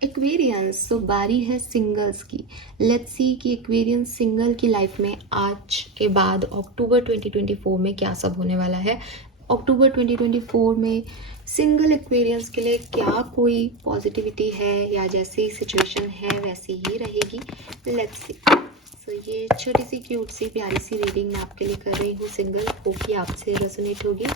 Aquarians, तो बारी है सिंगल्स की। लेट्स सी कि एक्वेरियंस सिंगल की लाइफ में आज के बाद अक्टूबर 2024 में क्या सब होने वाला है। अक्टूबर 2024 में सिंगल एक्वेरियंस के लिए क्या कोई पॉजिटिविटी है या जैसी सिचुएशन है वैसी ही रहेगी। Let's see. सो ये छोटी सी क्यूट सी प्यारी सी रीडिंग मैं आपके लिए कर रही हूँ सिंगल, होप कि आपसे रेजोनेट होगी।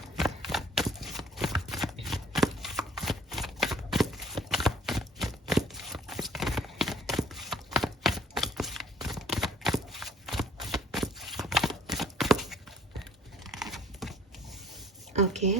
Okay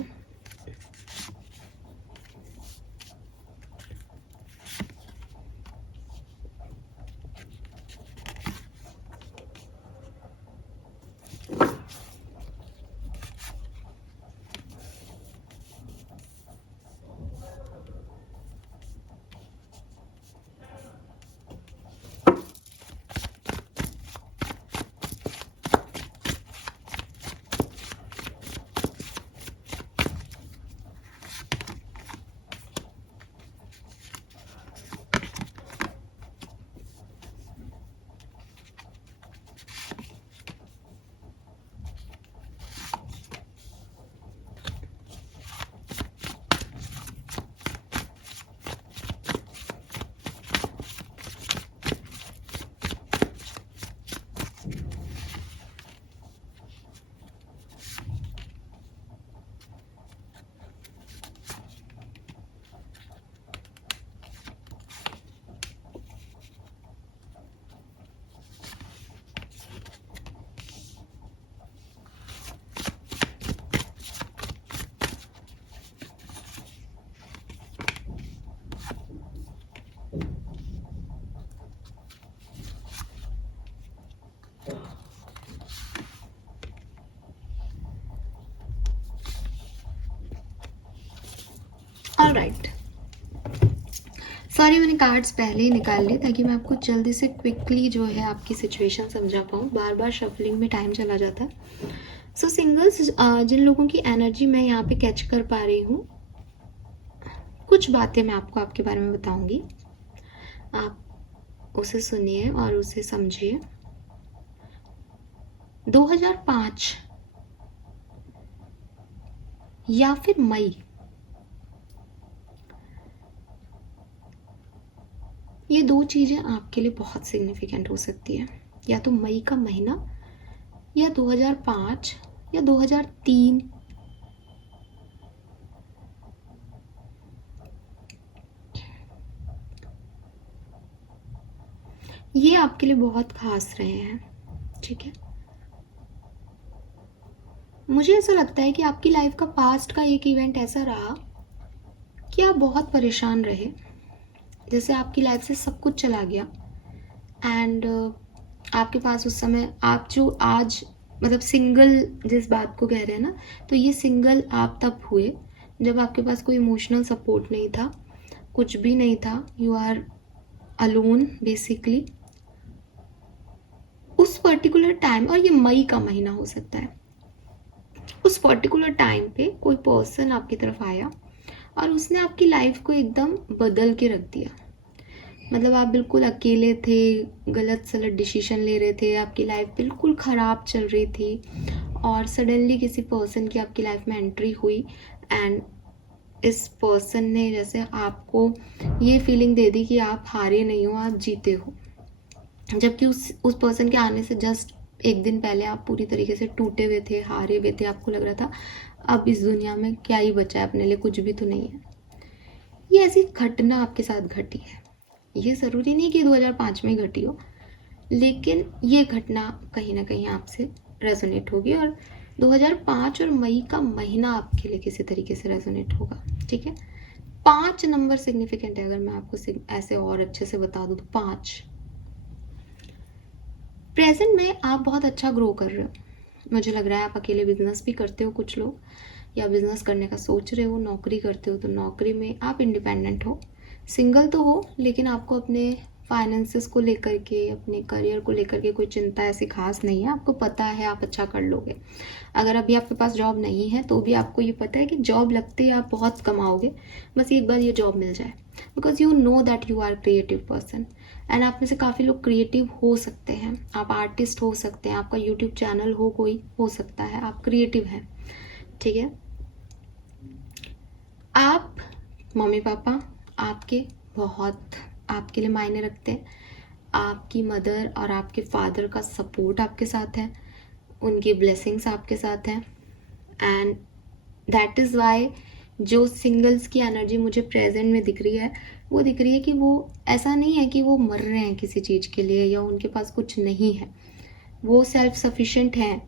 alright. सॉरी मैंने कार्ड्स पहले ही निकाल लिए ताकि मैं आपको जल्दी से क्विकली जो है आपकी सिचुएशन समझा पाऊँ, बार बार शफलिंग में टाइम चला जाता है। सो सिंगल्स, जिन लोगों की एनर्जी मैं यहाँ पे कैच कर पा रही हूँ, कुछ बातें मैं आपको आपके बारे में बताऊंगी, आप उसे सुनिए और उसे समझिए। 2005 या फिर मई, ये दो चीज़ें आपके लिए बहुत सिग्निफिकेंट हो सकती है। या तो मई का महीना या 2005 या 2003। ये आपके लिए बहुत खास रहे हैं, ठीक है। मुझे ऐसा लगता है कि आपकी लाइफ का पास्ट का एक इवेंट ऐसा रहा कि आप बहुत परेशान रहे, जैसे आपकी लाइफ से सब कुछ चला गया एंड आपके पास उस समय, आप जो आज मतलब सिंगल जिस बात को कह रहे हैं ना, तो ये सिंगल आप तब हुए जब आपके पास कोई इमोशनल सपोर्ट नहीं था, कुछ भी नहीं था, यू आर अलोन बेसिकली उस पर्टिकुलर टाइम। और ये मई का महीना हो सकता है। उस पर्टिकुलर टाइम पे कोई पर्सन आपकी तरफ आया और उसने आपकी लाइफ को एकदम बदल के रख दिया। मतलब आप बिल्कुल अकेले थे, गलत सलत डिसीजन ले रहे थे, आपकी लाइफ बिल्कुल ख़राब चल रही थी और सडनली किसी पर्सन की आपकी लाइफ में एंट्री हुई एंड इस पर्सन ने जैसे आपको ये फीलिंग दे दी कि आप हारे नहीं हो, आप जीते हो। जबकि उस पर्सन के आने से जस्ट एक दिन पहले आप पूरी तरीके से टूटे हुए थे, हारे हुए थे, आपको लग रहा था अब इस दुनिया में क्या ही बचा है अपने लिए, कुछ भी तो नहीं है। ये ऐसी घटना आपके साथ घटी है। ये ज़रूरी नहीं कि 2005 में घटी हो, लेकिन ये घटना कहीं ना कहीं आपसे रेजोनेट होगी और 2005 और मई का महीना आपके लिए किसी तरीके से रेजोनेट होगा, ठीक है। 5 नंबर सिग्निफिकेंट है, अगर मैं आपको ऐसे और अच्छे से बता दूँ तो 5। प्रेजेंट में आप बहुत अच्छा ग्रो कर रहे हो, मुझे लग रहा है। आप अकेले बिजनेस भी करते हो कुछ लोग, या बिजनेस करने का सोच रहे हो, नौकरी करते हो तो नौकरी में आप इंडिपेंडेंट हो, सिंगल तो हो लेकिन आपको अपने फाइनेंसेस को लेकर के, अपने करियर को लेकर के कोई चिंता ऐसी खास नहीं है। आपको पता है आप अच्छा कर लोगे। अगर अभी आपके पास जॉब नहीं है तो भी आपको ये पता है कि जॉब लगते ही आप बहुत कमाओगे, बस एक बार ये जॉब मिल जाए। Because you know that you are creative person, and आप में से काफ़ी लोग क्रिएटिव हो सकते हैं। आप आर्टिस्ट हो सकते हैं, आपका यूट्यूब चैनल हो, कोई हो सकता है, आप क्रिएटिव हैं। ठीक है, आप मम्मी पापा आपके बहुत आपके लिए मायने रखते हैं। आपकी मदर और आपके फादर का सपोर्ट आपके साथ है, उनकी ब्लेसिंग्स आपके साथ हैं, एंड दैट इज़ वाई जो सिंगल्स की एनर्जी मुझे प्रेजेंट में दिख रही है, वो दिख रही है कि वो ऐसा नहीं है कि वो मर रहे हैं किसी चीज़ के लिए या उनके पास कुछ नहीं है। वो सेल्फ सफिशिएंट हैं,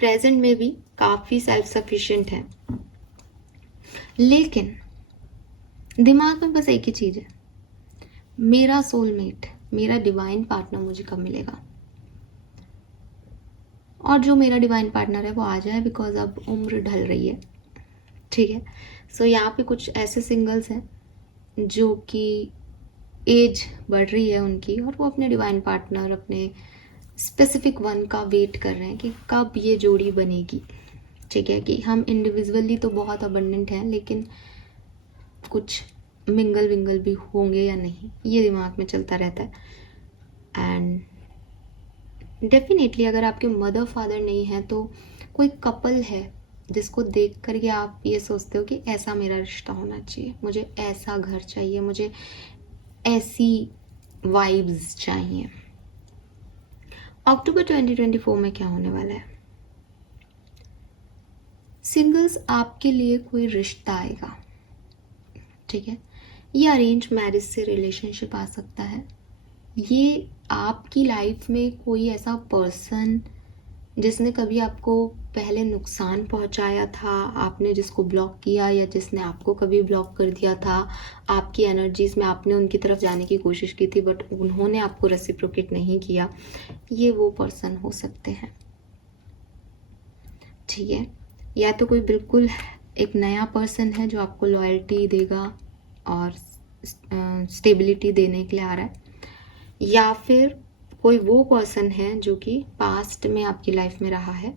प्रेजेंट में भी काफ़ी सेल्फ सफिशिएंट हैं। लेकिन दिमाग में बस एक ही चीज़ है, मेरा सोलमेट, मेरा डिवाइन पार्टनर मुझे कब मिलेगा। और जो मेरा डिवाइन पार्टनर है वो आ जाए, बिकॉज अब उम्र ढल रही है। ठीक है, सो यहाँ पे कुछ ऐसे सिंगल्स हैं जो कि एज बढ़ रही है उनकी, और वो अपने डिवाइन पार्टनर, अपने स्पेसिफिक वन का वेट कर रहे हैं कि कब ये जोड़ी बनेगी। ठीक है, कि हम इंडिविजुअली तो बहुत अबंडेंट हैं, लेकिन कुछ मिंगल विंगल भी होंगे या नहीं, ये दिमाग में चलता रहता है। एंड डेफिनेटली अगर आपके मदर फादर नहीं है तो कोई कपल है जिसको देख करके आप ये सोचते हो कि ऐसा मेरा रिश्ता होना चाहिए, मुझे ऐसा घर चाहिए, मुझे ऐसी वाइब्स चाहिए। अक्टूबर 2024 में क्या होने वाला है? सिंगल्स, आपके लिए कोई रिश्ता आएगा। ठीक है, ये अरेंज मैरिज से रिलेशनशिप आ सकता है, ये आपकी लाइफ में कोई ऐसा पर्सन जिसने कभी आपको पहले नुकसान पहुंचाया था, आपने जिसको ब्लॉक किया, या जिसने आपको कभी ब्लॉक कर दिया था, आपकी एनर्जीज में आपने उनकी तरफ जाने की कोशिश की थी बट उन्होंने आपको रेसिप्रोकेट नहीं किया, ये वो पर्सन हो सकते हैं। ठीक है, या तो कोई बिल्कुल एक नया पर्सन है जो आपको लॉयल्टी देगा और स्टेबिलिटी देने के लिए आ रहा है, या फिर कोई वो पर्सन है जो कि पास्ट में आपकी लाइफ में रहा है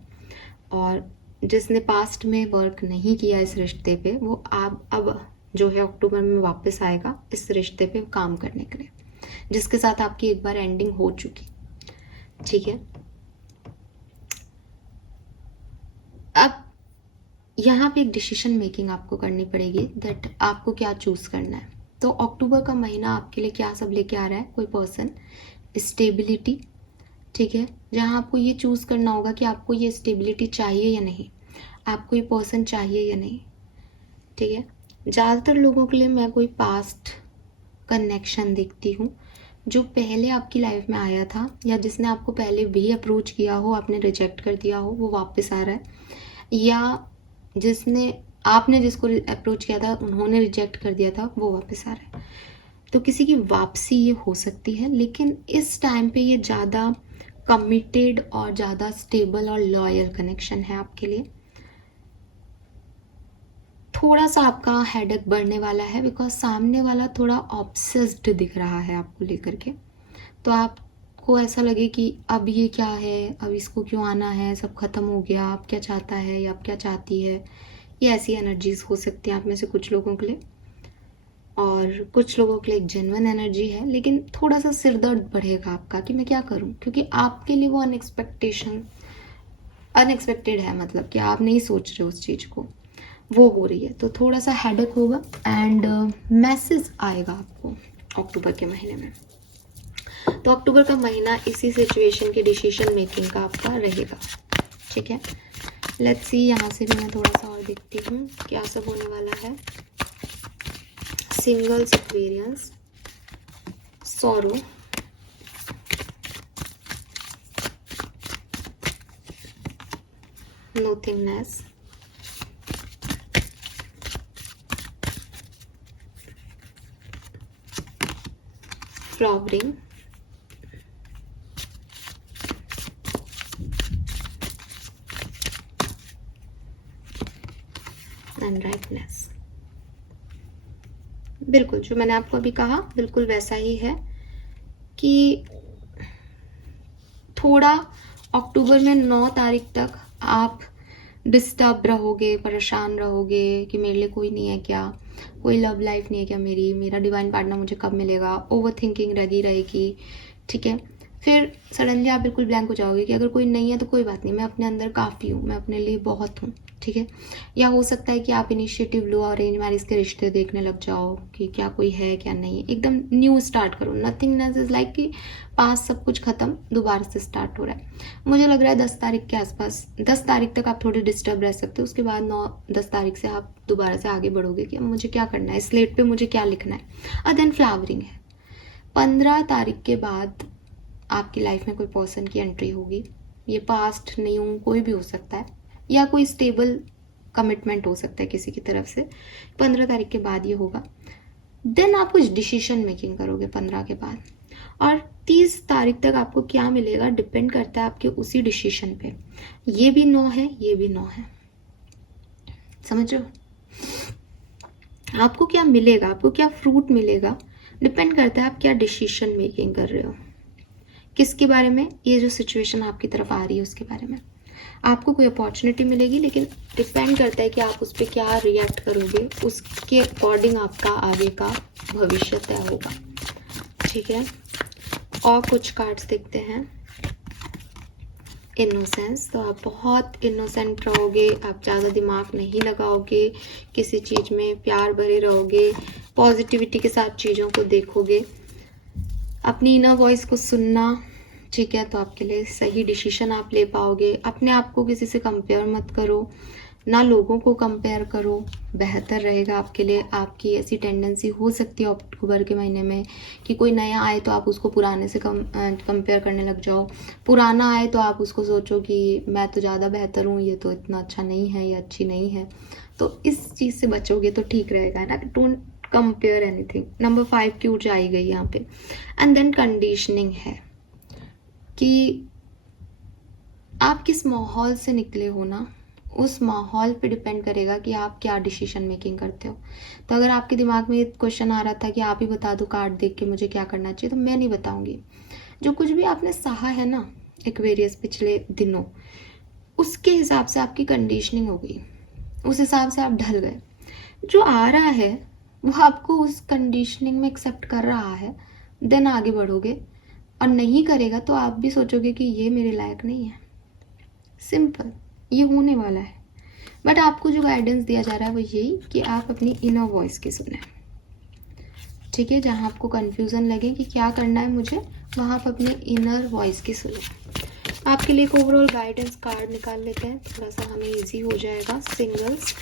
और जिसने पास्ट में वर्क नहीं किया इस रिश्ते पे, वो आप अब जो है अक्टूबर में वापस आएगा इस रिश्ते पे काम करने के लिए, जिसके साथ आपकी एक बार एंडिंग हो चुकी। ठीक है, अब यहाँ पे एक डिसीजन मेकिंग आपको करनी पड़ेगी दैट आपको क्या चूज़ करना है। तो अक्टूबर का महीना आपके लिए क्या सब लेके आ रहा है? कोई पर्सन, स्टेबिलिटी। ठीक है, जहाँ आपको ये चूज़ करना होगा कि आपको ये स्टेबिलिटी चाहिए या नहीं, आपको ये पर्सन चाहिए या नहीं। ठीक है, ज़्यादातर लोगों के लिए मैं कोई पास्ट कनेक्शन देखती हूँ, जो पहले आपकी लाइफ में आया था या जिसने आपको पहले भी अप्रोच किया हो, आपने रिजेक्ट कर दिया हो, वो वापस आ रहा है, या जिसने आपने जिसको अप्रोच किया था उन्होंने रिजेक्ट कर दिया था, वो वापस आ रहा है। तो किसी की वापसी ये हो सकती है, लेकिन इस टाइम पे ये ज़्यादा कमिटेड और ज़्यादा स्टेबल और लॉयल कनेक्शन है आपके लिए। थोड़ा सा आपका हेडेक बढ़ने वाला है बिकॉज सामने वाला थोड़ा ऑब्सेस्ड दिख रहा है आपको लेकर के, तो आपको ऐसा लगे कि अब ये क्या है, अब इसको क्यों आना है, सब खत्म हो गया, अब क्या चाहता है या अब क्या चाहती है। ये ऐसी एनर्जीज हो सकती हैं आप में से कुछ लोगों के लिए, और कुछ लोगों के लिए एक जेन्युइन एनर्जी है, लेकिन थोड़ा सा सिरदर्द बढ़ेगा आपका कि मैं क्या करूं, क्योंकि आपके लिए वो अनएक्सपेक्टेड है, मतलब कि आप नहीं सोच रहे उस चीज़ को, वो हो रही है, तो थोड़ा सा हेडेक होगा एंड मैसेज आएगा आपको अक्टूबर के महीने में। तो अक्टूबर का महीना इसी सिचुएशन के डिसीजन मेकिंग का आपका रहेगा। ठीक है, लेट्स सी, यहाँ से भी मैं थोड़ा सा और देखती हूँ क्या सब होने वाला है। Singles, experience, sorrow, nothingness, flowering, and rightness. बिल्कुल जो मैंने आपको अभी कहा बिल्कुल वैसा ही है। कि थोड़ा अक्टूबर में 9 तारीख तक आप डिस्टर्ब रहोगे, परेशान रहोगे कि मेरे लिए कोई नहीं है क्या, कोई लव लाइफ नहीं है क्या मेरी, मेरा डिवाइन पार्टनर मुझे कब मिलेगा, ओवर थिंकिंग लगी रहेगी, ठीक है। फिर सडनली आप बिल्कुल ब्लैंक हो जाओगे कि अगर कोई नहीं है तो कोई बात नहीं, मैं अपने अंदर काफ़ी हूँ, मैं अपने लिए बहुत हूँ, ठीक है। या हो सकता है कि आप इनिशिएटिव लो और अरेंज मैरिज के रिश्ते देखने लग जाओ कि क्या कोई है क्या नहीं है, एकदम न्यू स्टार्ट करो। नथिंगनेस इज लाइक कि पास सब कुछ खत्म, दोबारा से स्टार्ट हो रहा है। मुझे लग रहा है 10 तारीख के आसपास, 10 तारीख तक आप थोड़े डिस्टर्ब रह सकते हो, उसके बाद 9-10 तारीख से आप दोबारा से आगे बढ़ोगे कि अब मुझे क्या करना है, स्लेट पे मुझे क्या लिखना है। और देन फ्लावरिंग है। 15 तारीख के बाद आपकी लाइफ में कोई पर्सन की एंट्री होगी। ये पास्ट, न्यू, कोई भी हो सकता है, या कोई स्टेबल कमिटमेंट हो सकता है किसी की तरफ से। 15 तारीख के बाद ये होगा। देन आप कुछ डिसीजन मेकिंग करोगे 15 के बाद। और 30 तारीख तक आपको क्या मिलेगा डिपेंड करता है आपके उसी डिसीजन पे। ये भी नो है, ये भी नो है, समझ रहे हो? आपको क्या मिलेगा, आपको क्या फ्रूट मिलेगा, डिपेंड करता है आप क्या डिसीजन मेकिंग कर रहे हो, किसके बारे में, ये जो सिचुएशन आपकी तरफ आ रही है उसके बारे में। आपको कोई अपॉर्चुनिटी मिलेगी, लेकिन डिपेंड करता है कि आप उस पर क्या रिएक्ट करोगे, उसके अकॉर्डिंग आपका आगे का भविष्य तय होगा, ठीक है। और कुछ कार्ड्स देखते हैं। इनोसेंस, तो आप बहुत इनोसेंट रहोगे, आप ज़्यादा दिमाग नहीं लगाओगे किसी चीज़ में, प्यार भरे रहोगे, पॉजिटिविटी के साथ चीज़ों को देखोगे, अपनी इनर वॉइस को सुनना, ठीक है। तो आपके लिए सही डिसीजन आप ले पाओगे। अपने आप को किसी से कंपेयर मत करो, ना लोगों को कंपेयर करो, बेहतर रहेगा आपके लिए। आपकी ऐसी टेंडेंसी हो सकती है अक्टूबर के महीने में कि कोई नया आए तो आप उसको पुराने से कंपेयर करने लग जाओ, पुराना आए तो आप उसको सोचो कि मैं तो ज़्यादा बेहतर हूँ, ये तो इतना अच्छा नहीं है, ये अच्छी नहीं है। तो इस चीज़ से बचोगे तो ठीक रहेगा, है ना। Don't compare anything. नंबर 5 की ऊर्जा आई गई यहाँ पे। एंड देन कंडीशनिंग है कि आप किस माहौल से निकले हो ना, उस माहौल पे डिपेंड करेगा कि आप क्या डिसीजन मेकिंग करते हो। तो अगर आपके दिमाग में क्वेश्चन आ रहा था कि आप ही बता दो कार्ड देख के मुझे क्या करना चाहिए, तो मैं नहीं बताऊंगी। जो कुछ भी आपने सहा है ना एक्वेरियस पिछले दिनों, उसके हिसाब से आपकी कंडीशनिंग हो गई, उस हिसाब से आप ढल गए। जो आ रहा है वो आपको उस कंडीशनिंग में एक्सेप्ट कर रहा है, देन आगे बढ़ोगे। और नहीं करेगा तो आप भी सोचोगे कि ये मेरे लायक नहीं है। सिंपल, ये होने वाला है। बट आपको जो गाइडेंस दिया जा रहा है वो यही कि आप अपनी इनर वॉइस की सुने, ठीक है। जहाँ आपको कंफ्यूजन लगे कि क्या करना है मुझे, वहाँ आप अपने इनर वॉइस की सुने। आपके लिए एक ओवरऑल गाइडेंस कार्ड निकाल लेते हैं, थोड़ा सा हमें इजी हो जाएगा। Singles,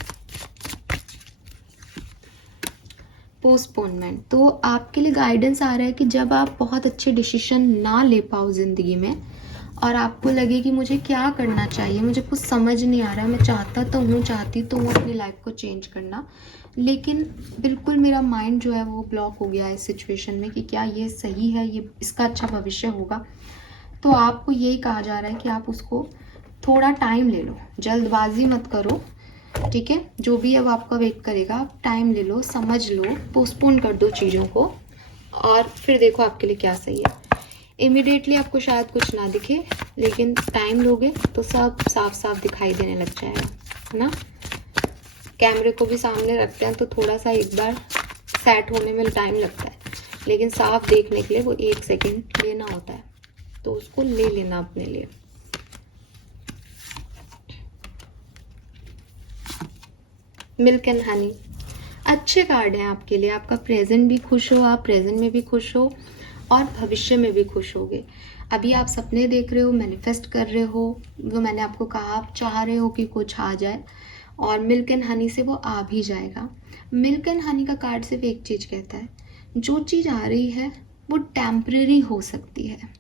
postponement. तो आपके लिए गाइडेंस आ रहा है कि जब आप बहुत अच्छे डिसीजन ना ले पाओ ज़िंदगी में और आपको लगे कि मुझे क्या करना चाहिए, मुझे कुछ समझ नहीं आ रहा है, मैं चाहती तो हूँ अपनी लाइफ को चेंज करना, लेकिन बिल्कुल मेरा माइंड जो है वो ब्लॉक हो गया है इस सिचुएशन में कि क्या ये सही है, ये इसका अच्छा भविष्य होगा। तो आपको यही कहा जा रहा है कि आप उसको थोड़ा टाइम ले लो, जल्दबाजी मत करो, ठीक है। जो भी अब आपका वेट करेगा, आप टाइम ले लो, समझ लो, पोस्टपोन कर दो चीज़ों को और फिर देखो आपके लिए क्या सही है। इमिडिएटली आपको शायद कुछ ना दिखे, लेकिन टाइम लोगे तो सब साफ साफ दिखाई देने लग जाएगा, है ना। कैमरे को भी सामने रखते हैं तो थोड़ा सा एक बार सेट होने में टाइम लगता है, लेकिन साफ देखने के लिए वो 1 सेकेंड लेना होता है, तो उसको ले लेना अपने लिए। मिल्क एंड हनी अच्छे कार्ड हैं आपके लिए। आपका प्रेजेंट भी खुश हो, आप प्रेजेंट में भी खुश हो और भविष्य में भी खुश होगे। अभी आप सपने देख रहे हो, मैनिफेस्ट कर रहे हो, वो मैंने आपको कहा, आप चाह रहे हो कि कुछ आ जाए और मिल्क एंड हनी से वो आ भी जाएगा। मिल्क एंड हनी का कार्ड सिर्फ एक चीज़ कहता है, जो चीज़ आ रही है वो टेम्परेरी हो सकती है।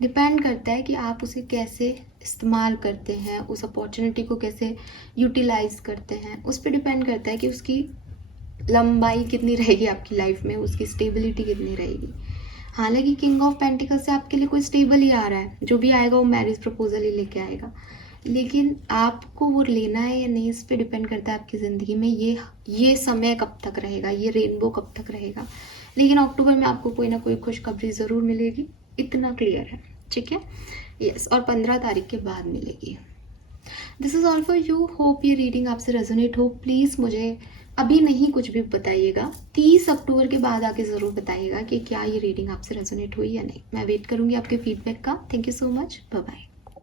डिपेंड करता है कि आप उसे कैसे इस्तेमाल करते हैं, उस अपॉर्चुनिटी को कैसे यूटिलाइज करते हैं, उस पर डिपेंड करता है कि उसकी लंबाई कितनी रहेगी आपकी लाइफ में, उसकी स्टेबिलिटी कितनी रहेगी। हालांकि किंग ऑफ पेंटिकल से आपके लिए कोई स्टेबल ही आ रहा है, जो भी आएगा वो मैरिज प्रपोजल ही लेके आएगा, लेकिन आपको वो लेना है या नहीं इस पर डिपेंड करता है आपकी ज़िंदगी में ये समय कब तक रहेगा, ये रेनबो कब तक रहेगा। लेकिन अक्टूबर में आपको कोई ना कोई खुशखबरी ज़रूर मिलेगी, इतना क्लियर है, ठीक है। यस, और 15 तारीख के बाद मिलेगी। This is all for you. Hope ये रीडिंग आपसे रेजोनेट हो। प्लीज़ मुझे अभी नहीं कुछ भी बताइएगा, 30 अक्टूबर के बाद आके ज़रूर बताइएगा कि क्या ये रीडिंग आपसे रेजोनेट हुई या नहीं। मैं वेट करूँगी आपके फीडबैक का। Thank you so much. Bye bye.